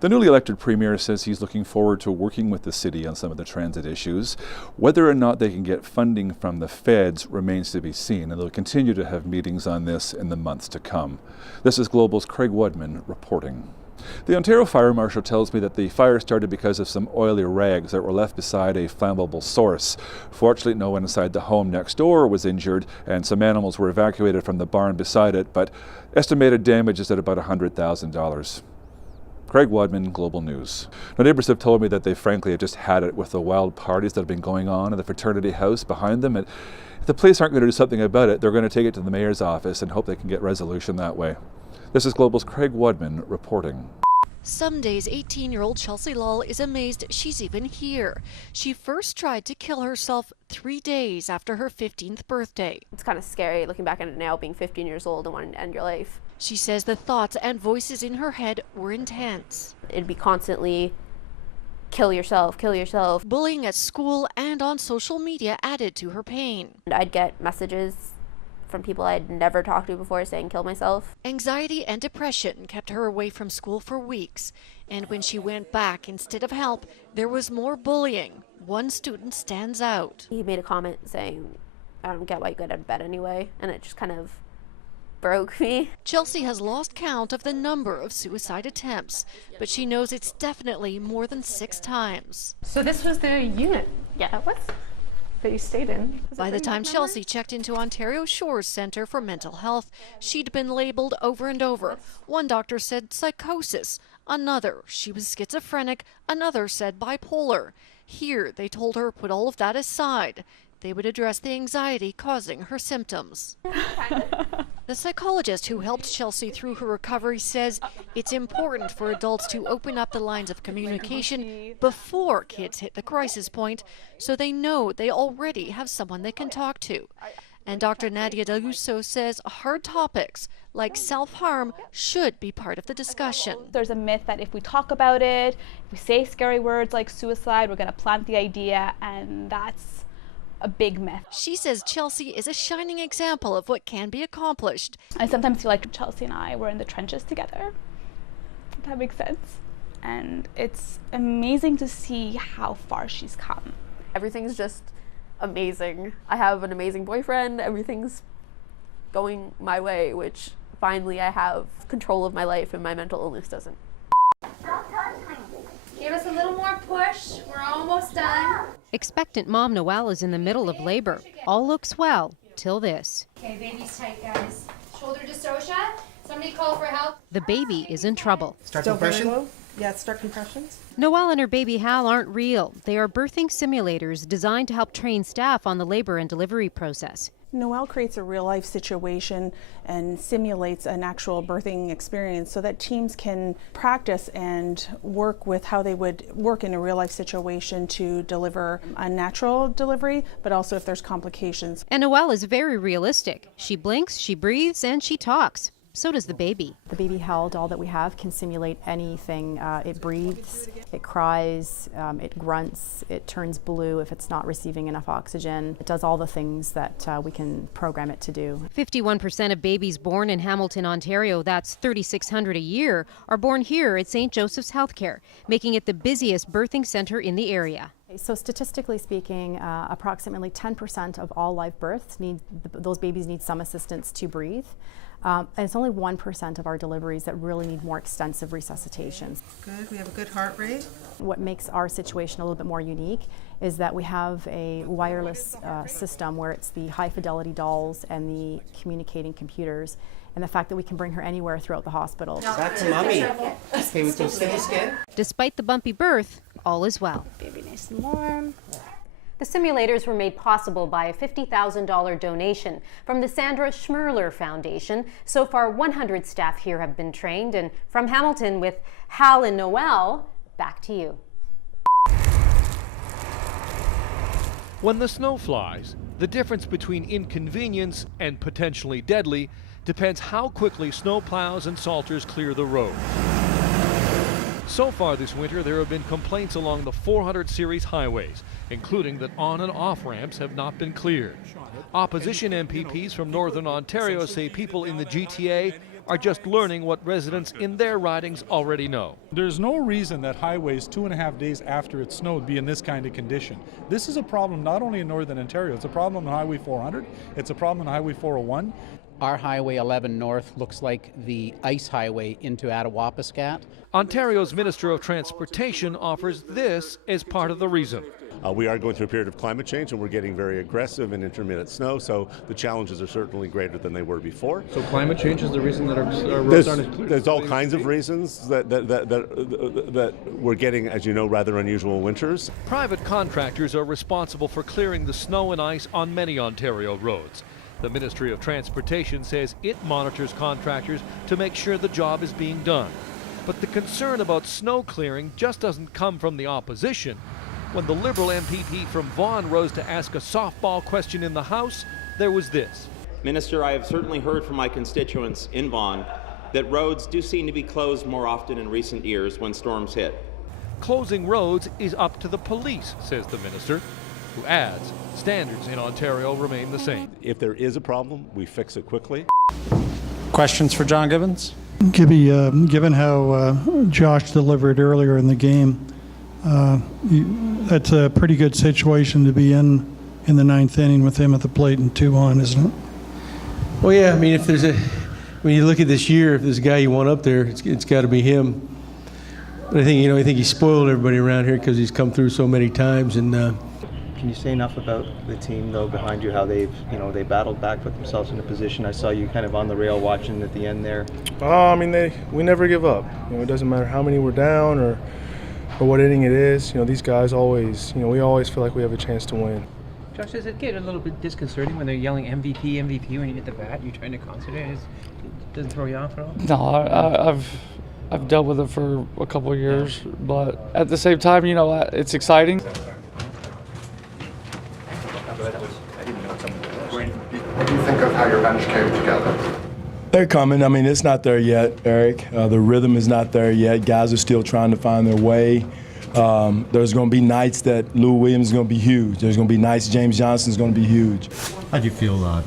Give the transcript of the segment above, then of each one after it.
The newly elected Premier says he's looking forward to working with the city on some of the transit issues. Whether or not they can get funding from the feds remains to be seen, and they'll continue to have meetings on this in the months to come. This is Global's Craig Wadman reporting. The Ontario Fire Marshal tells me that the fire started because of some oily rags that were left beside a flammable source. Fortunately, no one inside the home next door was injured, and some animals were evacuated from the barn beside it, but estimated damage is at about $100,000. Craig Wadman, Global News. Now, neighbors have told me that they frankly have just had it with the wild parties that have been going on in the fraternity house behind them. And if the police aren't going to do something about it, they're going to take it to the mayor's office and hope they can get resolution that way. This is Global's Craig Wadman reporting. Some days 18-year-old Chelsea Lull is amazed she's even here. She first tried to kill herself 3 days after her 15th birthday. It's kind of scary looking back on it now, being 15 years old and wanting to end your life. She says the thoughts and voices in her head were intense. It'd be constantly, kill yourself, kill yourself. Bullying at school and on social media added to her pain. I'd get messages from people I'd never talked to before saying kill myself. Anxiety and depression kept her away from school for weeks. And when she went back, instead of help, there was more bullying. One student stands out. He made a comment saying, I don't get why you get out of bed anyway. And it just kind of broke me. Chelsea has lost count of the number of suicide attempts, but she knows it's definitely more than 6 times. So this was the unit? Yeah, what? That you stayed in? By the time Chelsea checked into Ontario Shores Centre for Mental Health, she'd been labelled over and over. One doctor said psychosis, another she was schizophrenic, another said bipolar. Here they told her put all of that aside. They would address the anxiety causing her symptoms. The psychologist who helped Chelsea through her recovery says it's important for adults to open up the lines of communication before kids hit the crisis point so they know they already have someone they can talk to. And Dr. Nadia Deluso says hard topics like self-harm should be part of the discussion. There's a myth that if we talk about it, if we say scary words like suicide, we're going to plant the idea, and that's a big myth. She says Chelsea is a shining example of what can be accomplished. I sometimes feel like Chelsea and I were in the trenches together, if that makes sense. And it's amazing to see how far she's come. Everything's just amazing. I have an amazing boyfriend. Everything's going my way, which finally I have control of my life and my mental illness doesn't. Give us a little more push. We're almost done. Expectant mom Noelle is in the middle of labor. All looks well, till this. Okay, baby's tight, guys. Shoulder dystocia. Somebody call for help. The baby is in trouble. Start compression? Yeah, start compressions. Noelle and her baby Hal aren't real. They are birthing simulators designed to help train staff on the labor and delivery process. Noelle creates a real-life situation and simulates an actual birthing experience so that teams can practice and work with how they would work in a real-life situation to deliver a natural delivery, but also if there's complications. And Noelle is very realistic. She blinks, she breathes, and she talks. So does the baby. The baby Hal doll that we have can simulate anything. It breathes, it cries, it grunts, it turns blue if it's not receiving enough oxygen. It does all the things that we can program it to do. 51% of babies born in Hamilton, Ontario, that's 3,600 a year, are born here at St. Joseph's Healthcare, making it the busiest birthing center in the area. So statistically speaking, approximately 10% of all live births those babies need some assistance to breathe. And it's only 1% of our deliveries that really need more extensive resuscitations. Good, we have a good heart rate. What makes our situation a little bit more unique is that we have a wireless system where it's the high fidelity dolls and the communicating computers, and the fact that we can bring her anywhere throughout the hospital. Back to mommy. Okay, we can steady skin. Despite the bumpy birth, all is well. Baby nice and warm. The simulators were made possible by a $50,000 donation from the Sandra Schmerler Foundation. So far, 100 staff here have been trained. And from Hamilton, with Hal and Noelle, back to you. When the snow flies, the difference between inconvenience and potentially deadly depends how quickly snowplows and salters clear the road. So far this winter, there have been complaints along the 400 series highways, including that on and off ramps have not been cleared. Opposition MPPs from Northern Ontario say people in the GTA are just learning what residents in their ridings already know. There's no reason that highways 2.5 days after it snowed be in this kind of condition. This is a problem not only in Northern Ontario, it's a problem on Highway 400, it's a problem on Highway 401. Our Highway 11 North looks like the ice highway into Attawapiskat. Ontario's Minister of Transportation offers this as part of the reason. We are going through a period of climate change, and we're getting very aggressive in intermittent snow, so the challenges are certainly greater than they were before. So climate change is the reason that our roads aren't as clear? There's all kinds of reasons that we're getting, as you know, rather unusual winters. Private contractors are responsible for clearing the snow and ice on many Ontario roads. The Ministry of Transportation says it monitors contractors to make sure the job is being done. But the concern about snow clearing just doesn't come from the opposition. When the Liberal MPP from Vaughan rose to ask a softball question in the House, there was this. Minister, I have certainly heard from my constituents in Vaughan that roads do seem to be closed more often in recent years when storms hit. Closing roads is up to the police, says the minister, who adds standards in Ontario remain the same. If there is a problem, we fix it quickly. Questions for John Gibbons? Gibby, given how Josh delivered earlier in the game, that's a pretty good situation to be in the ninth inning with him at the plate and 2 on, isn't it? Well, yeah. I mean, when you look at this year, if there's a guy you want up there, it's got to be him. But I think he spoiled everybody around here because he's come through so many times. And can you say enough about the team though behind you? How they battled back, put themselves in a position. I saw you kind of on the rail watching at the end there. We never give up. It doesn't matter how many we're down or what inning it is. These guys always, we always feel like we have a chance to win. Josh, does it get a little bit disconcerting when they're yelling MVP, MVP when you hit the bat? You're trying to concentrate. It doesn't throw you off at all? No, I've dealt with it for a couple of years, but at the same time, it's exciting. What do you think of how your bench came together? They're coming. It's not there yet, Eric. The rhythm is not there yet. Guys are still trying to find their way. There's going to be nights that Lou Williams is going to be huge. There's going to be nights James Johnson is going to be huge. How do you feel got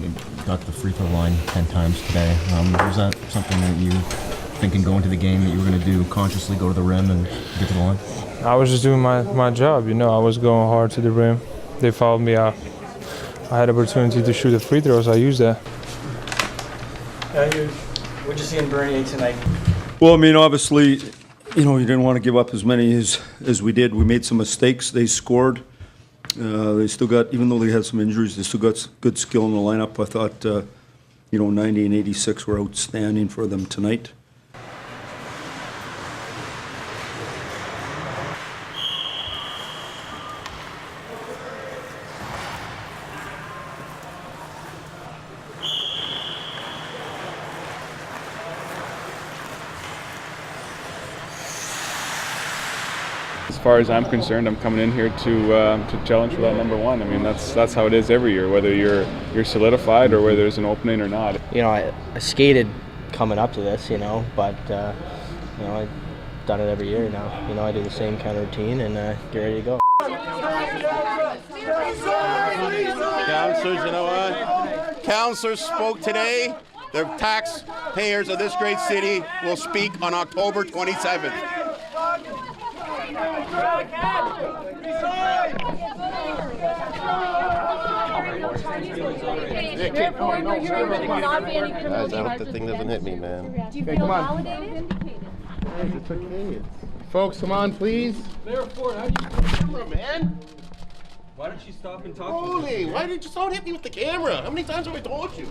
to the free throw line 10 times today? Was that something that you thinking going to the game that you were going to do, consciously go to the rim and get to the line? I was just doing my job. I was going hard to the rim. They fouled me out. I had opportunity to shoot the free throws. I used that. What'd you see in Bernier tonight? Well, obviously, you didn't want to give up as many as we did. We made some mistakes. They scored. They still got, even though they had some injuries, they still got good skill in the lineup. I thought, 90 and 86 were outstanding for them tonight. As far as I'm concerned, I'm coming in here to challenge for that number one. That's how it is every year, whether you're solidified or whether there's an opening or not. I skated coming up to this, but I've done it every year now. I do the same kind of routine and get ready to go. Councillors, you know what? Councillors spoke today. The taxpayers of this great city will speak on October 27th. Guys, I hope the thing doesn't hit me, man. Do you feel validated? Guys, it's okay. Folks, come on, please. Therefore, how do you camera, man? Why don't you stop and talk Holy, why did you don't hit me with the camera? How many times have I told you?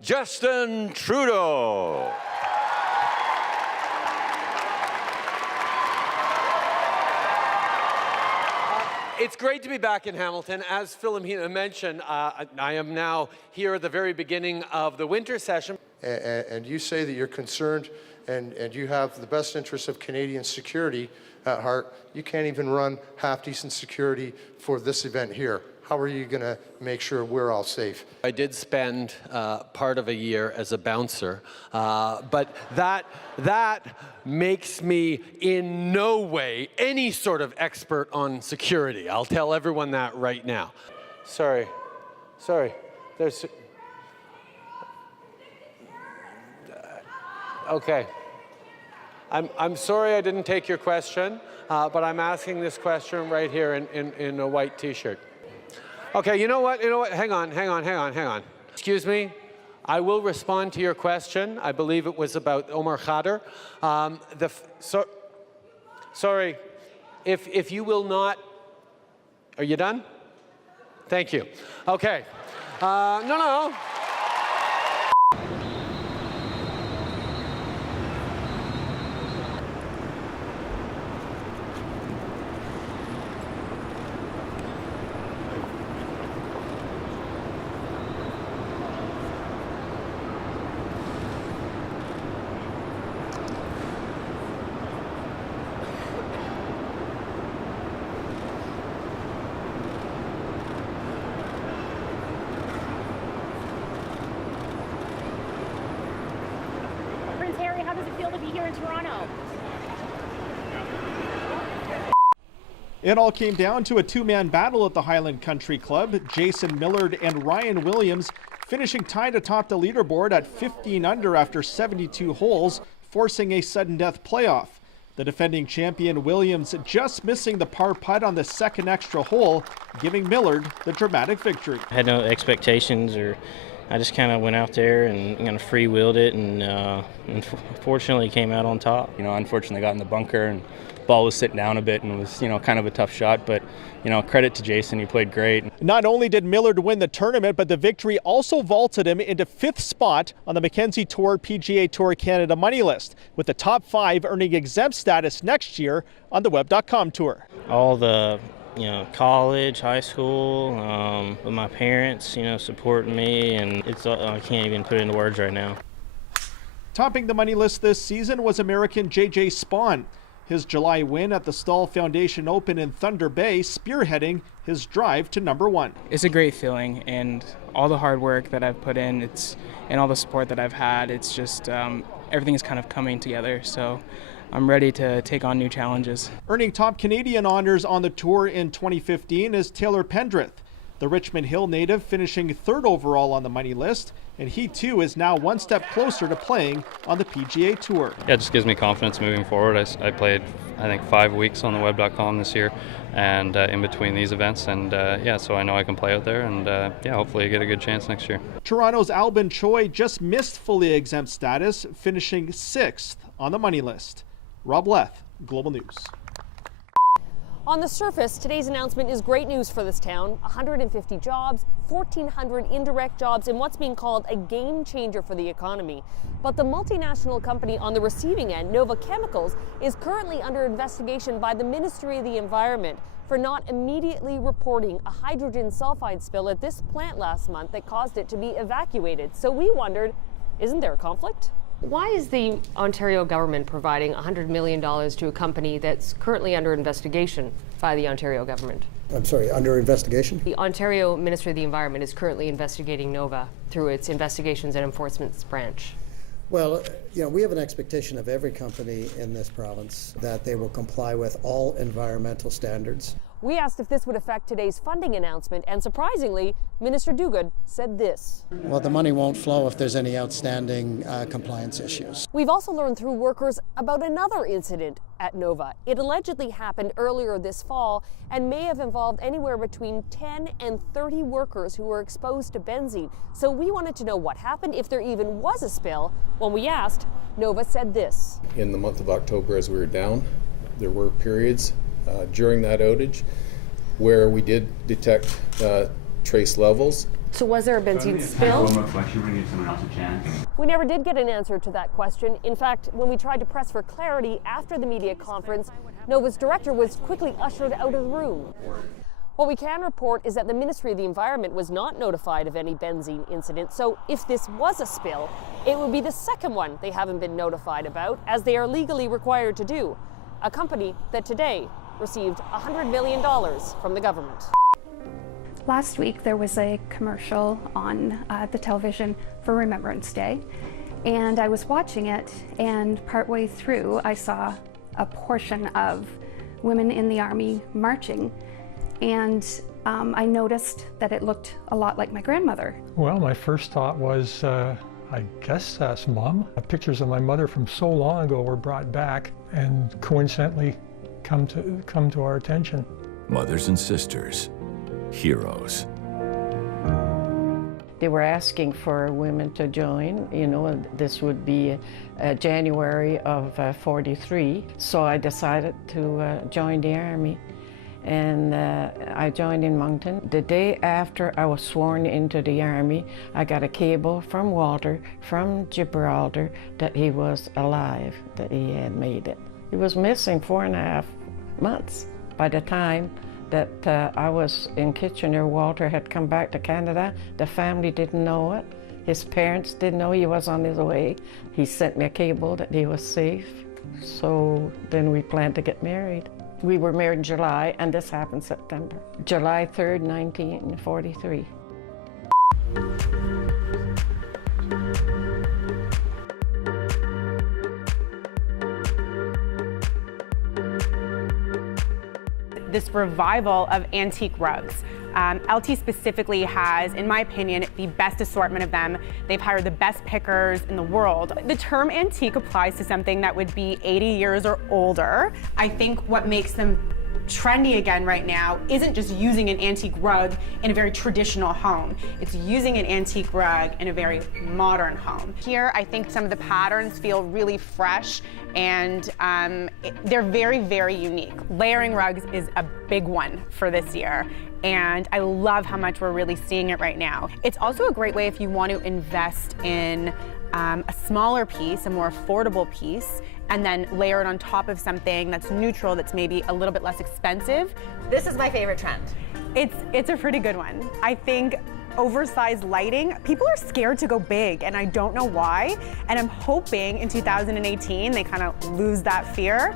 Justin Trudeau. It's great to be back in Hamilton. As Philomena mentioned, I am now here at the very beginning of the winter session. And you say that you're concerned and you have the best interests of Canadian security at heart. You can't even run half-decent security for this event here. How are you going to make sure we're all safe? I did spend part of a year as a bouncer, but that makes me in no way any sort of expert on security. I'll tell everyone that right now. Sorry, there's... Okay. I'm sorry I didn't take your question, but I'm asking this question right here in a white T-shirt. Okay, you know what? Hang on. Excuse me. I will respond to your question. I believe it was about Omar Khader. Sorry, if you will not, are you done? Thank you. Okay. No. How does it feel to be here in Toronto? It all came down to a two-man battle at the Highland Country Club. Jason Millard and Ryan Williams finishing tied atop the leaderboard at 15 under after 72 holes, forcing a sudden death playoff. The defending champion Williams just missing the par putt on the second extra hole, giving Millard the dramatic victory. I had no expectations, I just kind of went out there and kind of free-wheeled it, and fortunately came out on top. Unfortunately got in the bunker and ball was sitting down a bit and was, kind of a tough shot, but, credit to Jason, he played great. Not only did Millard win the tournament, but the victory also vaulted him into 5th spot on the Mackenzie Tour PGA Tour Canada money list, with the top 5 earning exempt status next year on the Web.com Tour. All the college, high school, with my parents, supporting me, and I can't even put it into words right now. Topping the money list this season was American JJ Spaun. His July win at the Stahl Foundation Open in Thunder Bay, spearheading his drive to #1. It's a great feeling, and all the hard work that I've put in, and all the support that I've had, it's just everything is kind of coming together. So I'm ready to take on new challenges. Earning top Canadian honors on the tour in 2015 is Taylor Pendrith, the Richmond Hill native finishing 3rd overall on the money list, and he too is now one step closer to playing on the PGA Tour. Yeah, it just gives me confidence moving forward. I played, I think, 5 weeks on the Web.com this year, and in between these events, and so I know I can play out there, and hopefully I get a good chance next year. Toronto's Albin Choi just missed fully exempt status, finishing 6th on the money list. Rob Leth, Global News. On the surface, today's announcement is great news for this town. 150 jobs, 1,400 indirect jobs, and what's being called a game changer for the economy. But the multinational company on the receiving end, Nova Chemicals, is currently under investigation by the Ministry of the Environment for not immediately reporting a hydrogen sulfide spill at this plant last month that caused it to be evacuated. So we wondered, isn't there a conflict? Why is the Ontario government providing $100 million to a company that's currently under investigation by the Ontario government? I'm sorry, under investigation? The Ontario Ministry of the Environment is currently investigating Nova through its Investigations and Enforcement branch. Well, we have an expectation of every company in this province that they will comply with all environmental standards. We asked if this would affect today's funding announcement, and surprisingly, Minister Duguid said this. Well, the money won't flow if there's any outstanding compliance issues. We've also learned through workers about another incident at Nova. It allegedly happened earlier this fall and may have involved anywhere between 10 and 30 workers who were exposed to benzene. So we wanted to know what happened, if there even was a spill. When we asked, Nova said this. In the month of October, as we were down, there were periods during that outage where we did detect trace levels. So was there a benzene spill? We never did get an answer to that question. In fact, when we tried to press for clarity after the media conference, Nova's director was quickly ushered out of the room. What we can report is that the Ministry of the Environment was not notified of any benzene incident, so if this was a spill, it would be the second one they haven't been notified about, as they are legally required to do. A company that today received $100 million from the government. Last week there was a commercial on the television for Remembrance Day, and I was watching it, and partway through I saw a portion of women in the Army marching, and I noticed that it looked a lot like my grandmother. Well, my first thought was, I guess that's Mom. Pictures of my mother from so long ago were brought back and coincidentally come to our attention. Mothers and sisters, heroes. They were asking for women to join, you know, and this would be January of 43. So I decided to join the Army. And I joined in Moncton. The day after I was sworn into the Army, I got a cable from Walter, from Gibraltar, that he was alive, that he had made it. He was missing 4.5 months. By the time that I was in Kitchener, Walter had come back to Canada. The family didn't know it. His parents didn't know he was on his way. He sent me a cable that he was safe. So then we planned to get married. We were married in July, and this happened September. July 3rd, 1943. This revival of antique rugs. LT specifically has, in my opinion, the best assortment of them. They've hired the best pickers in the world. The term antique applies to something that would be 80 years or older. I think what makes them trendy again right now isn't just using an antique rug in a very traditional home. It's using an antique rug in a very modern home. Here, I think some of the patterns feel really fresh and they're very, very unique. Layering rugs is a big one for this year. And I love how much we're really seeing it right now. It's also a great way if you want to invest in a smaller piece, a more affordable piece, and then layer it on top of something that's neutral, that's maybe a little bit less expensive. This is my favorite trend. It's a pretty good one. I think oversized lighting, people are scared to go big, and I don't know why. And I'm hoping in 2018 they kind of lose that fear.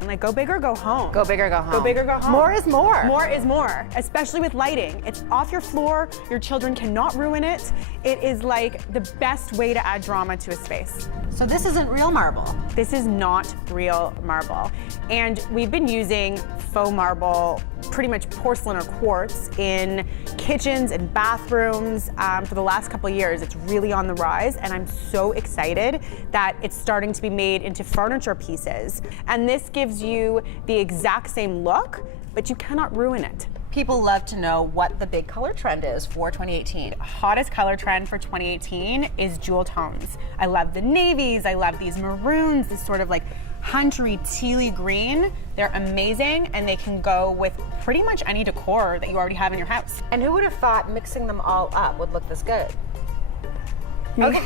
And like, go big or go home. Go big or go home. Go big or go home. More is more. More is more, especially with lighting. It's off your floor, your children cannot ruin it. It is like the best way to add drama to a space. So this isn't real marble. This is not real marble. And we've been using faux marble, pretty much porcelain or quartz, in kitchens and bathrooms for the last couple of years. It's really on the rise, and I'm so excited that it's starting to be made into furniture pieces. And this gives you the exact same look, but you cannot ruin it. People love to know what the big color trend is for 2018. Hottest color trend for 2018 is jewel tones. I love the navies, I love these maroons, this sort of like huntery, tealy green. They're amazing, and they can go with pretty much any decor that you already have in your house. And who would have thought mixing them all up would look this good? Me. Okay.